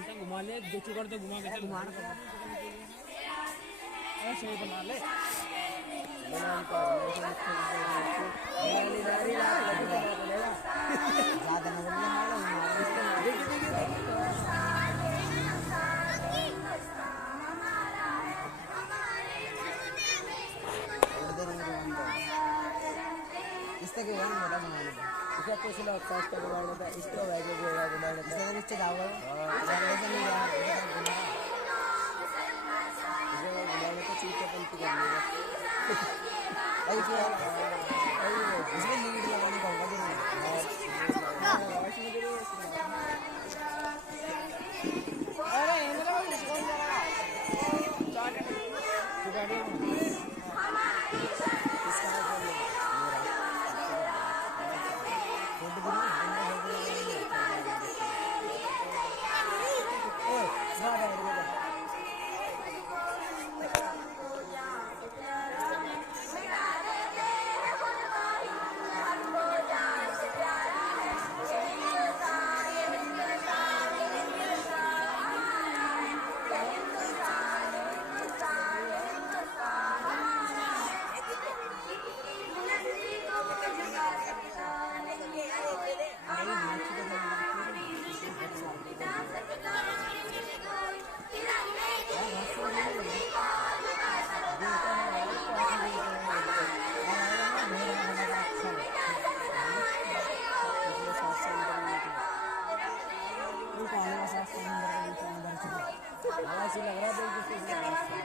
घुमा ले दो चुकर तो घुमा के घुमा ऐसे ही बना ले ज्यादा ना इससे के वन मोटा बना ले इसका कैसे लॉक फास्ट कर बना लेता इसको वैसे बना लेता इससे नीचे जाओ यार ऐसे नहीं यार इसे बना लेता चीज़ अपन की कर लेगा अरे क्या इसमें लीड लगाने का होगा अरे इधर वाले कौन जा रहा ऐसे लग रहा है